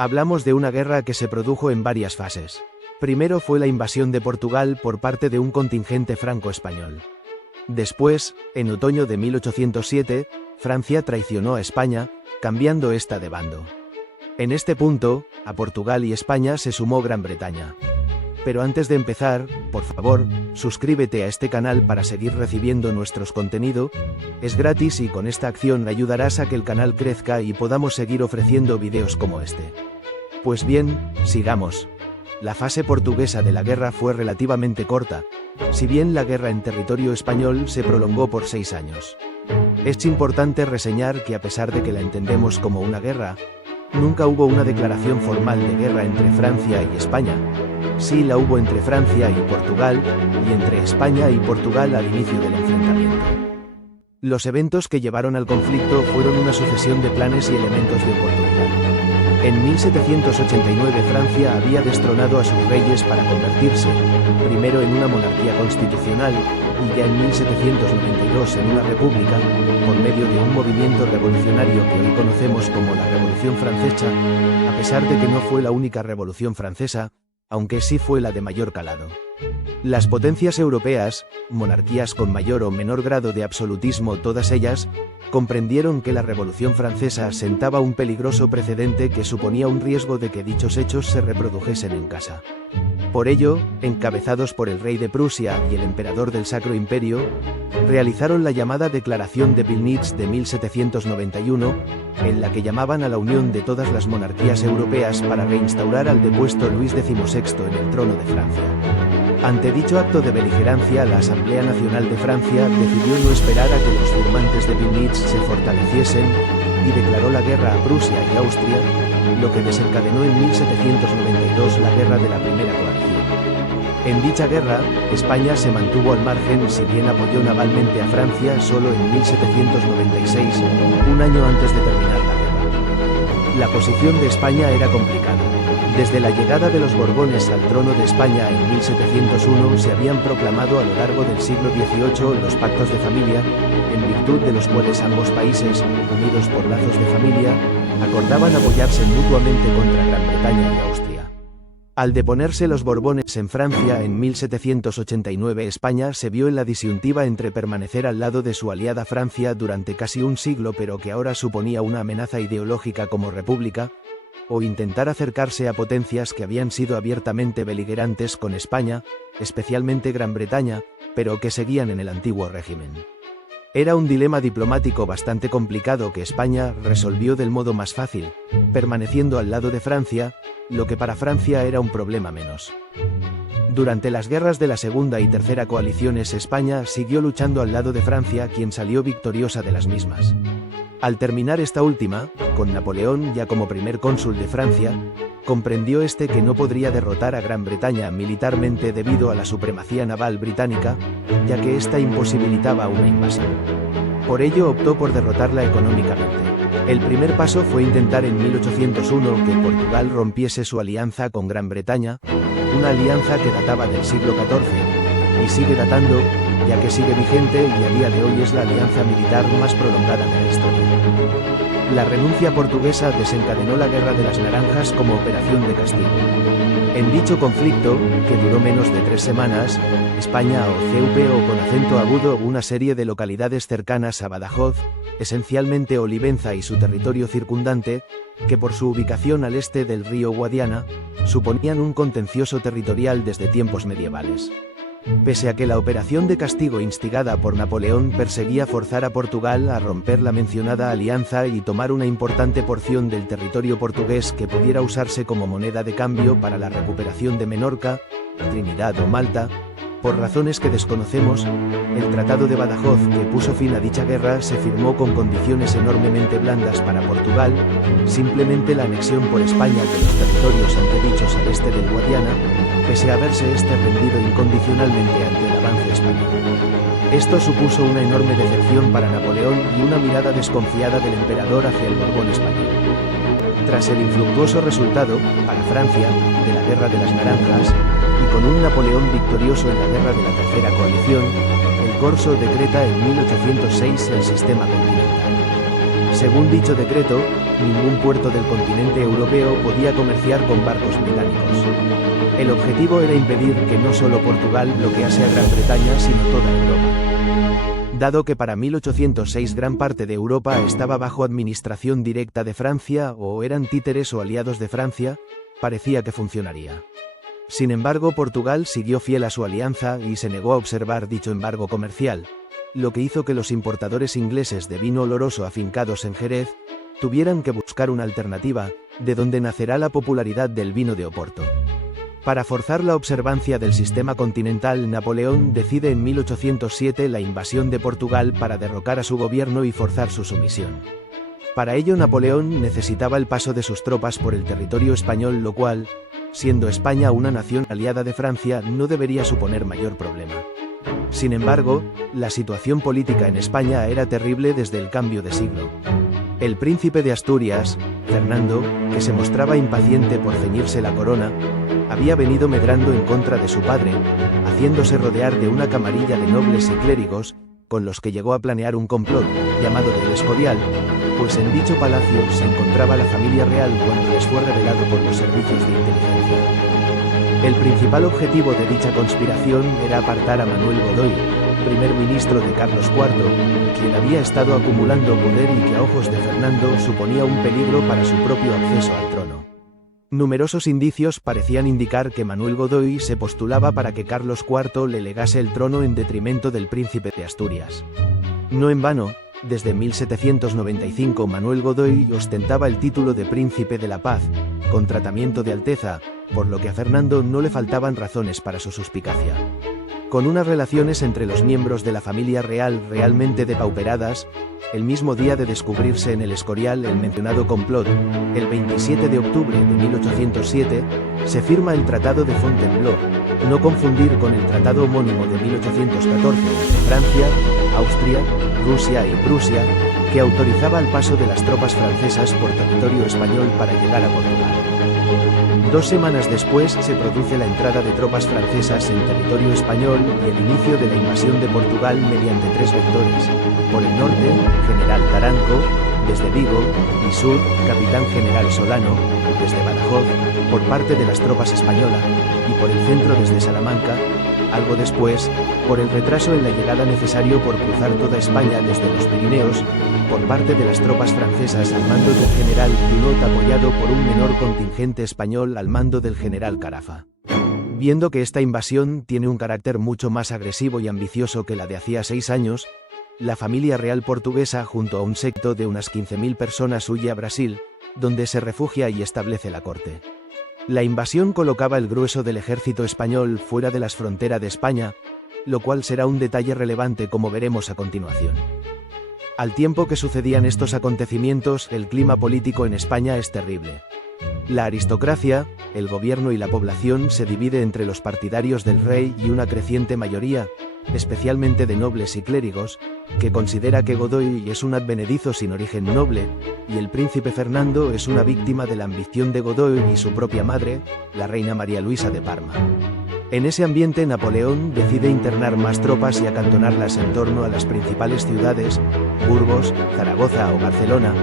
Hablamos de una guerra que se produjo en varias fases. Primero fue la invasión de Portugal por parte de un contingente franco-español. Después, en otoño de 1807, Francia traicionó a España, cambiando esta de bando. En este punto, a Portugal y España se sumó Gran Bretaña. Pero antes de empezar, por favor, suscríbete a este canal para seguir recibiendo nuestros contenidos. Es gratis y con esta acción ayudarás a que el canal crezca y podamos seguir ofreciendo vídeos como este. Pues bien, sigamos. La fase portuguesa de la guerra fue relativamente corta, si bien la guerra en territorio español se prolongó por 6 años. Es importante reseñar que a pesar de que la entendemos como una guerra, nunca hubo una declaración formal de guerra entre Francia y España. Sí la hubo entre Francia y Portugal, y entre España y Portugal al inicio del enfrentamiento. Los eventos que llevaron al conflicto fueron una sucesión de planes y elementos de oportunidad. En 1789 Francia había destronado a sus reyes para convertirse, primero en una monarquía constitucional, y ya en 1792 en una república, por medio de un movimiento revolucionario que hoy conocemos como la Revolución Francesa, a pesar de que no fue la única revolución francesa, aunque sí fue la de mayor calado. Las potencias europeas, monarquías con mayor o menor grado de absolutismo todas ellas, comprendieron que la Revolución Francesa sentaba un peligroso precedente que suponía un riesgo de que dichos hechos se reprodujesen en casa. Por ello, encabezados por el rey de Prusia y el emperador del Sacro Imperio, realizaron la llamada Declaración de Pillnitz de 1791, en la que llamaban a la unión de todas las monarquías europeas para reinstaurar al depuesto Luis XVI en el trono de Francia. Ante dicho acto de beligerancia, la Asamblea Nacional de Francia decidió no esperar a que los firmantes de Pillnitz se fortaleciesen, y declaró la guerra a Prusia y Austria, lo que desencadenó en 1792 la Guerra de la Primera Coalición. En dicha guerra, España se mantuvo al margen si bien apoyó navalmente a Francia solo en 1796, un año antes de terminar la guerra. La posición de España era complicada. Desde la llegada de los Borbones al trono de España en 1701 se habían proclamado a lo largo del siglo XVIII los pactos de familia, en virtud de los cuales ambos países, unidos por lazos de familia, acordaban apoyarse mutuamente contra Gran Bretaña y Austria. Al deponerse los Borbones en Francia en 1789, España se vio en la disyuntiva entre permanecer al lado de su aliada Francia durante casi un siglo pero que ahora suponía una amenaza ideológica como república, o intentar acercarse a potencias que habían sido abiertamente beligerantes con España, especialmente Gran Bretaña, pero que seguían en el antiguo régimen. Era un dilema diplomático bastante complicado que España resolvió del modo más fácil, permaneciendo al lado de Francia, lo que para Francia era un problema menos. Durante las guerras de la Segunda y Tercera Coaliciones, España siguió luchando al lado de Francia, quien salió victoriosa de las mismas. Al terminar esta última, con Napoleón ya como primer cónsul de Francia, comprendió que no podría derrotar a Gran Bretaña militarmente debido a la supremacía naval británica, ya que esta imposibilitaba una invasión. Por ello optó por derrotarla económicamente. El primer paso fue intentar en 1801 que Portugal rompiese su alianza con Gran Bretaña, una alianza que databa del siglo XIV, y sigue datando, ya que sigue vigente y a día de hoy es la alianza militar más prolongada de la historia. La renuncia portuguesa desencadenó la Guerra de las Naranjas como operación de castigo. En dicho conflicto, que duró menos de 3 semanas, España ocupó con acento agudo una serie de localidades cercanas a Badajoz, esencialmente Olivenza y su territorio circundante, que por su ubicación al este del río Guadiana, suponían un contencioso territorial desde tiempos medievales. Pese a que la operación de castigo instigada por Napoleón perseguía forzar a Portugal a romper la mencionada alianza y tomar una importante porción del territorio portugués que pudiera usarse como moneda de cambio para la recuperación de Menorca, Trinidad o Malta, por razones que desconocemos, el Tratado de Badajoz que puso fin a dicha guerra se firmó con condiciones enormemente blandas para Portugal, simplemente la anexión por España de los territorios antedichos al este del Guadiana, pese a haberse rendido incondicionalmente ante el avance español. Esto supuso una enorme decepción para Napoleón y una mirada desconfiada del emperador hacia el Borbón español. Tras el infructuoso resultado, para Francia, de la Guerra de las Naranjas, y con un Napoleón victorioso en la Guerra de la Tercera Coalición, el Corso decreta en 1806 el sistema continental. Según dicho decreto, ningún puerto del continente europeo podía comerciar con barcos británicos. El objetivo era impedir que no solo Portugal bloquease a Gran Bretaña sino toda Europa. Dado que para 1806 gran parte de Europa estaba bajo administración directa de Francia o eran títeres o aliados de Francia, parecía que funcionaría. Sin embargo, Portugal siguió fiel a su alianza y se negó a observar dicho embargo comercial, lo que hizo que los importadores ingleses de vino oloroso afincados en Jerez tuvieran que buscar una alternativa, de donde nacerá la popularidad del vino de Oporto. Para forzar la observancia del sistema continental, Napoleón decide en 1807 la invasión de Portugal para derrocar a su gobierno y forzar su sumisión. Para ello, Napoleón necesitaba el paso de sus tropas por el territorio español, lo cual, siendo España una nación aliada de Francia, no debería suponer mayor problema. Sin embargo, la situación política en España era terrible desde el cambio de siglo. El príncipe de Asturias, Fernando, que se mostraba impaciente por ceñirse la corona, había venido medrando en contra de su padre, haciéndose rodear de una camarilla de nobles y clérigos, con los que llegó a planear un complot, llamado del Escorial, pues en dicho palacio se encontraba la familia real cuando les fue revelado por los servicios de inteligencia. El principal objetivo de dicha conspiración era apartar a Manuel Godoy, primer ministro de Carlos IV, quien había estado acumulando poder y que a ojos de Fernando suponía un peligro para su propio acceso al trono. Numerosos indicios parecían indicar que Manuel Godoy se postulaba para que Carlos IV le legase el trono en detrimento del príncipe de Asturias. No en vano, desde 1795 Manuel Godoy ostentaba el título de Príncipe de la Paz, con tratamiento de alteza, por lo que a Fernando no le faltaban razones para su suspicacia. Con unas relaciones entre los miembros de la familia real realmente depauperadas, el mismo día de descubrirse en el Escorial el mencionado complot, el 27 de octubre de 1807, se firma el Tratado de Fontainebleau, no confundir con el tratado homónimo de 1814, Francia, Austria, Rusia y Prusia, que autorizaba el paso de las tropas francesas por territorio español para llegar a Portugal. 2 semanas después se produce la entrada de tropas francesas en territorio español y el inicio de la invasión de Portugal mediante 3 vectores: por el norte, General Taranco, desde Vigo, y sur, Capitán General Solano, desde Badajoz, por parte de las tropas españolas, y por el centro desde Salamanca, algo después, por el retraso en la llegada necesario por cruzar toda España desde los Pirineos, por parte de las tropas francesas al mando del general Junot apoyado por un menor contingente español al mando del general Carafa. Viendo que esta invasión tiene un carácter mucho más agresivo y ambicioso que la de hacía 6 años, la familia real portuguesa junto a un séquito de unas 15.000 personas huye a Brasil, donde se refugia y establece la corte. La invasión colocaba el grueso del ejército español fuera de las fronteras de España, lo cual será un detalle relevante como veremos a continuación. Al tiempo que sucedían estos acontecimientos, el clima político en España es terrible. La aristocracia, el gobierno y la población se divide entre los partidarios del rey y una creciente mayoría, especialmente de nobles y clérigos, que considera que Godoy es un advenedizo sin origen noble, y el príncipe Fernando es una víctima de la ambición de Godoy y su propia madre, la reina María Luisa de Parma. En ese ambiente, Napoleón decide internar más tropas y acantonarlas en torno a las principales ciudades, Burgos, Zaragoza o Barcelona,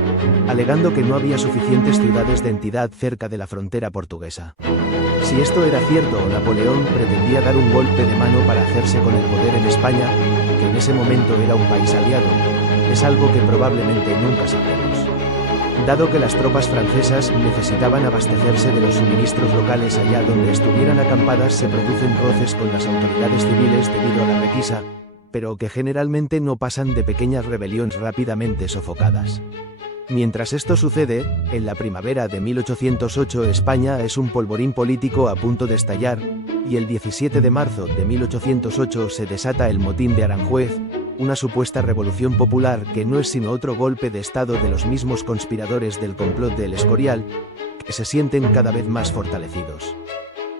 alegando que no había suficientes ciudades de entidad cerca de la frontera portuguesa. Si esto era cierto, Napoleón pretendía dar un golpe de mano para hacerse con el poder en España, que en ese momento era un país aliado, es algo que probablemente nunca sabremos. Dado que las tropas francesas necesitaban abastecerse de los suministros locales allá donde estuvieran acampadas, se producen roces con las autoridades civiles debido a la requisa, pero que generalmente no pasan de pequeñas rebeliones rápidamente sofocadas. Mientras esto sucede, en la primavera de 1808 España es un polvorín político a punto de estallar, y el 17 de marzo de 1808 se desata el motín de Aranjuez, una supuesta revolución popular que no es sino otro golpe de estado de los mismos conspiradores del complot del Escorial, que se sienten cada vez más fortalecidos.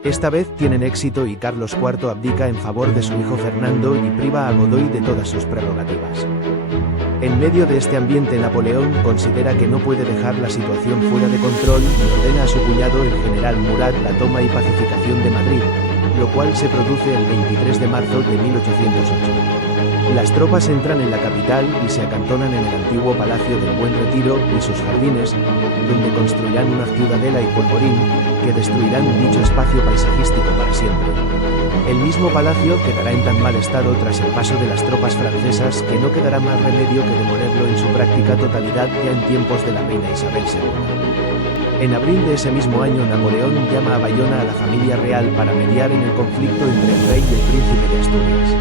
Esta vez tienen éxito y Carlos IV abdica en favor de su hijo Fernando y priva a Godoy de todas sus prerrogativas. En medio de este ambiente, Napoleón considera que no puede dejar la situación fuera de control y ordena a su cuñado el general Murat la toma y pacificación de Madrid, lo cual se produce el 23 de marzo de 1808. Las tropas entran en la capital y se acantonan en el antiguo Palacio del Buen Retiro y sus jardines, donde construirán una ciudadela y polvorín, que destruirán dicho espacio paisajístico para siempre. El mismo palacio quedará en tan mal estado tras el paso de las tropas francesas que no quedará más remedio que demolerlo en su práctica totalidad ya en tiempos de la reina Isabel II. En abril de ese mismo año Napoleón llama a Bayona a la familia real para mediar en el conflicto entre el rey y el príncipe de Asturias.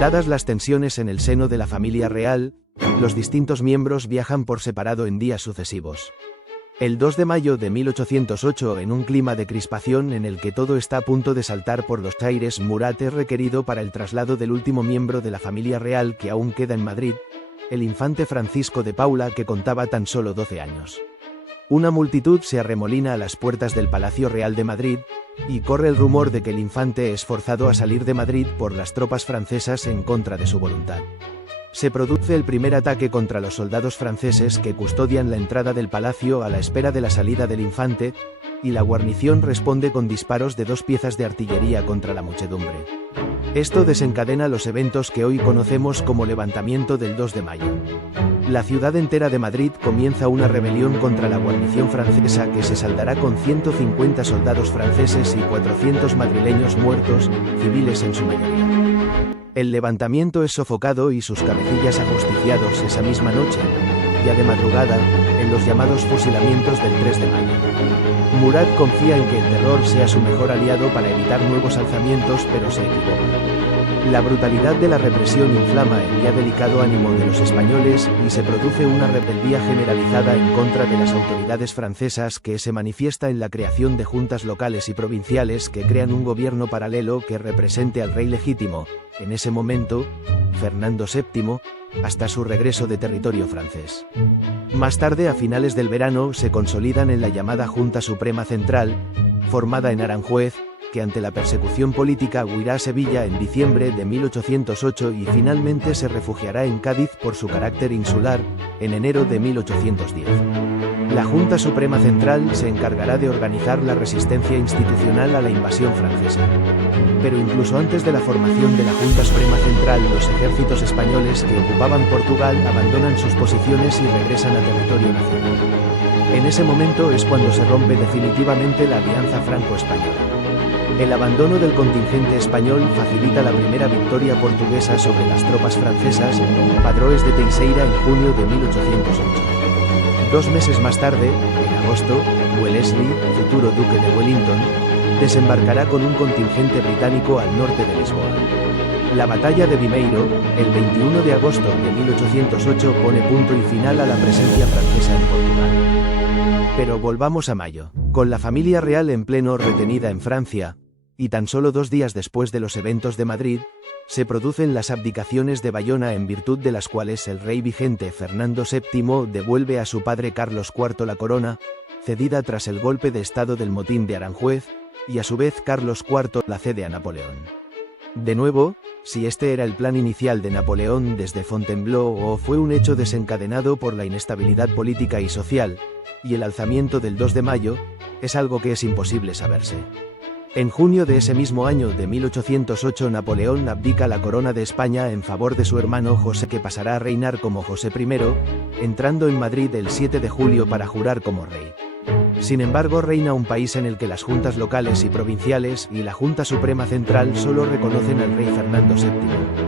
Dadas las tensiones en el seno de la familia real, los distintos miembros viajan por separado en días sucesivos. El 2 de mayo de 1808, en un clima de crispación en el que todo está a punto de saltar por los aires, Murat es requerido para el traslado del último miembro de la familia real que aún queda en Madrid, el infante Francisco de Paula, que contaba tan solo 12 años. Una multitud se arremolina a las puertas del Palacio Real de Madrid, y corre el rumor de que el infante es forzado a salir de Madrid por las tropas francesas en contra de su voluntad. Se produce el primer ataque contra los soldados franceses que custodian la entrada del palacio a la espera de la salida del infante, y la guarnición responde con disparos de 2 piezas de artillería contra la muchedumbre. Esto desencadena los eventos que hoy conocemos como levantamiento del 2 de mayo. La ciudad entera de Madrid comienza una rebelión contra la guarnición francesa que se saldará con 150 soldados franceses y 400 madrileños muertos, civiles en su mayoría. El levantamiento es sofocado y sus cabecillas ajusticiados esa misma noche, ya de madrugada, en los llamados fusilamientos del 3 de mayo. Murat confía en que el terror sea su mejor aliado para evitar nuevos alzamientos, pero se equivoca. La brutalidad de la represión inflama el ya delicado ánimo de los españoles y se produce una rebeldía generalizada en contra de las autoridades francesas que se manifiesta en la creación de juntas locales y provinciales que crean un gobierno paralelo que represente al rey legítimo, en ese momento, Fernando VII, hasta su regreso de territorio francés. Más tarde, a finales del verano, se consolidan en la llamada Junta Suprema Central, formada en Aranjuez, que ante la persecución política huirá a Sevilla en diciembre de 1808 y finalmente se refugiará en Cádiz por su carácter insular, en enero de 1810. La Junta Suprema Central se encargará de organizar la resistencia institucional a la invasión francesa. Pero incluso antes de la formación de la Junta Suprema Central, los ejércitos españoles que ocupaban Portugal abandonan sus posiciones y regresan a territorio nacional. En ese momento es cuando se rompe definitivamente la alianza franco-española. El abandono del contingente español facilita la primera victoria portuguesa sobre las tropas francesas, Padroes de Teixeira, en junio de 1808. 2 meses más tarde, en agosto, Wellesley, futuro duque de Wellington, desembarcará con un contingente británico al norte de Lisboa. La batalla de Vimeiro, el 21 de agosto de 1808, pone punto y final a la presencia francesa en Portugal. Pero volvamos a mayo. Con la familia real en pleno retenida en Francia, y tan solo 2 días después de los eventos de Madrid, se producen las abdicaciones de Bayona, en virtud de las cuales el rey vigente Fernando VII devuelve a su padre Carlos IV la corona, cedida tras el golpe de estado del motín de Aranjuez, y a su vez Carlos IV la cede a Napoleón. De nuevo, si este era el plan inicial de Napoleón desde Fontainebleau o fue un hecho desencadenado por la inestabilidad política y social, y el alzamiento del 2 de mayo, es algo que es imposible saberse. En junio de ese mismo año de 1808 Napoleón abdica la corona de España en favor de su hermano José, que pasará a reinar como José I, entrando en Madrid el 7 de julio para jurar como rey. Sin embargo, reina un país en el que las juntas locales y provinciales y la Junta Suprema Central solo reconocen al rey Fernando VII.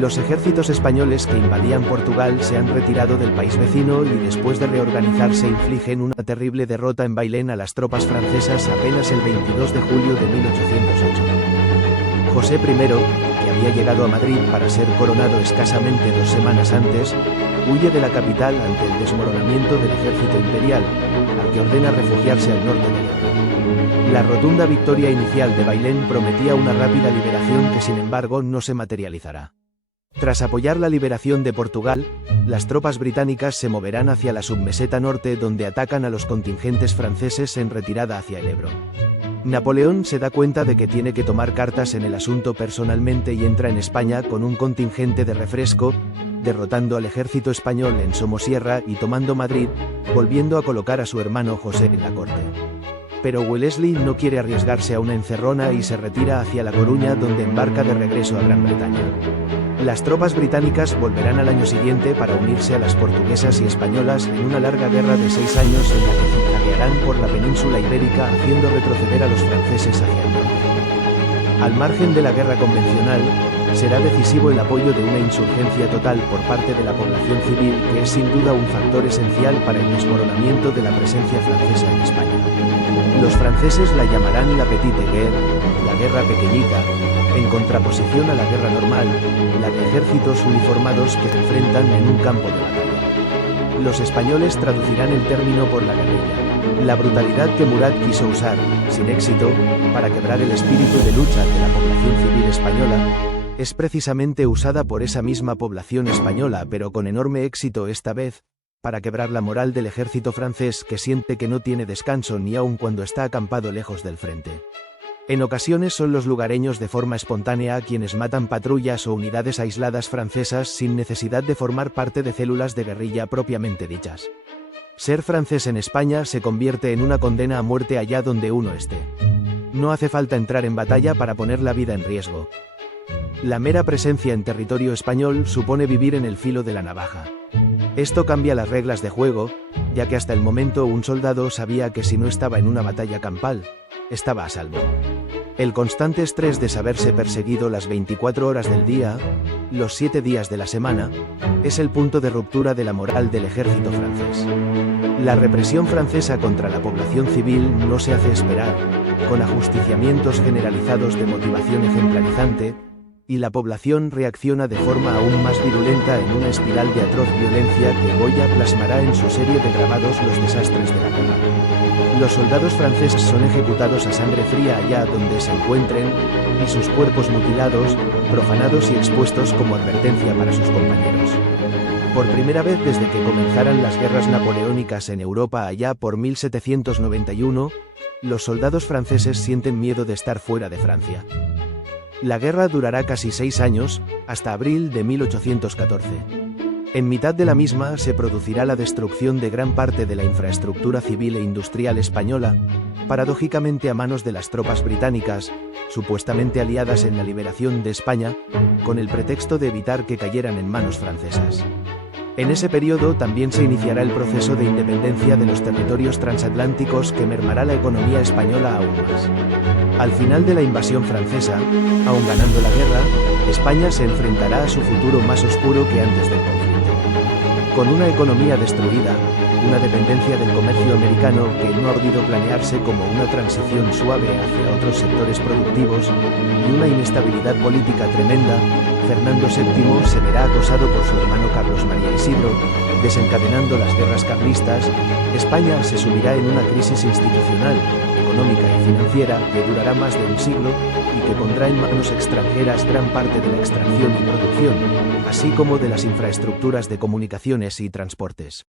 Los ejércitos españoles que invadían Portugal se han retirado del país vecino y después de reorganizarse infligen una terrible derrota en Bailén a las tropas francesas apenas el 22 de julio de 1808. José I, que había llegado a Madrid para ser coronado escasamente 2 semanas antes, huye de la capital ante el desmoronamiento del ejército imperial, al que ordena refugiarse al norte del Ebro. La rotunda victoria inicial de Bailén prometía una rápida liberación que sin embargo no se materializará. Tras apoyar la liberación de Portugal, las tropas británicas se moverán hacia la submeseta norte, donde atacan a los contingentes franceses en retirada hacia el Ebro. Napoleón se da cuenta de que tiene que tomar cartas en el asunto personalmente y entra en España con un contingente de refresco, derrotando al ejército español en Somosierra y tomando Madrid, volviendo a colocar a su hermano José en la corte. Pero Wellesley no quiere arriesgarse a una encerrona y se retira hacia La Coruña, donde embarca de regreso a Gran Bretaña. Las tropas británicas volverán al año siguiente para unirse a las portuguesas y españolas en una larga guerra de 6 años en la que zigzaguearán por la península ibérica haciendo retroceder a los franceses hacia el norte. Al margen de la guerra convencional, será decisivo el apoyo de una insurgencia total por parte de la población civil, que es sin duda un factor esencial para el desmoronamiento de la presencia francesa en España. Los franceses la llamarán la Petite Guerre, la guerra pequeñita, en contraposición a la guerra normal, la de ejércitos uniformados que se enfrentan en un campo de batalla. Los españoles traducirán el término por la guerrilla. La brutalidad que Murat quiso usar, sin éxito, para quebrar el espíritu de lucha de la población civil española, es precisamente usada por esa misma población española, pero con enorme éxito esta vez, para quebrar la moral del ejército francés, que siente que no tiene descanso ni aun cuando está acampado lejos del frente. En ocasiones son los lugareños de forma espontánea quienes matan patrullas o unidades aisladas francesas sin necesidad de formar parte de células de guerrilla propiamente dichas. Ser francés en España se convierte en una condena a muerte allá donde uno esté. No hace falta entrar en batalla para poner la vida en riesgo. La mera presencia en territorio español supone vivir en el filo de la navaja. Esto cambia las reglas de juego, ya que hasta el momento un soldado sabía que si no estaba en una batalla campal, estaba a salvo. El constante estrés de saberse perseguido las 24 horas del día, los 7 días de la semana, es el punto de ruptura de la moral del ejército francés. La represión francesa contra la población civil no se hace esperar, con ajusticiamientos generalizados de motivación ejemplarizante, y la población reacciona de forma aún más virulenta en una espiral de atroz violencia que Goya plasmará en su serie de grabados Los desastres de la guerra. Los soldados franceses son ejecutados a sangre fría allá donde se encuentren, y sus cuerpos mutilados, profanados y expuestos como advertencia para sus compañeros. Por primera vez desde que comenzaran las guerras napoleónicas en Europa allá por 1791, los soldados franceses sienten miedo de estar fuera de Francia. La guerra durará casi 6 años, hasta abril de 1814. En mitad de la misma se producirá la destrucción de gran parte de la infraestructura civil e industrial española, paradójicamente a manos de las tropas británicas, supuestamente aliadas en la liberación de España, con el pretexto de evitar que cayeran en manos francesas. En ese periodo también se iniciará el proceso de independencia de los territorios transatlánticos que mermará la economía española aún más. Al final de la invasión francesa, aun ganando la guerra, España se enfrentará a su futuro más oscuro que antes del conflicto. Con una economía destruida, una dependencia del comercio americano que no ha podido planearse como una transición suave hacia otros sectores productivos, y una inestabilidad política tremenda, Fernando VII se verá acosado por su hermano Carlos María Isidro, desencadenando las guerras carlistas. España se sumirá en una crisis institucional, económica y financiera que durará más de un siglo, y que pondrá en manos extranjeras gran parte de la extracción y producción, así como de las infraestructuras de comunicaciones y transportes.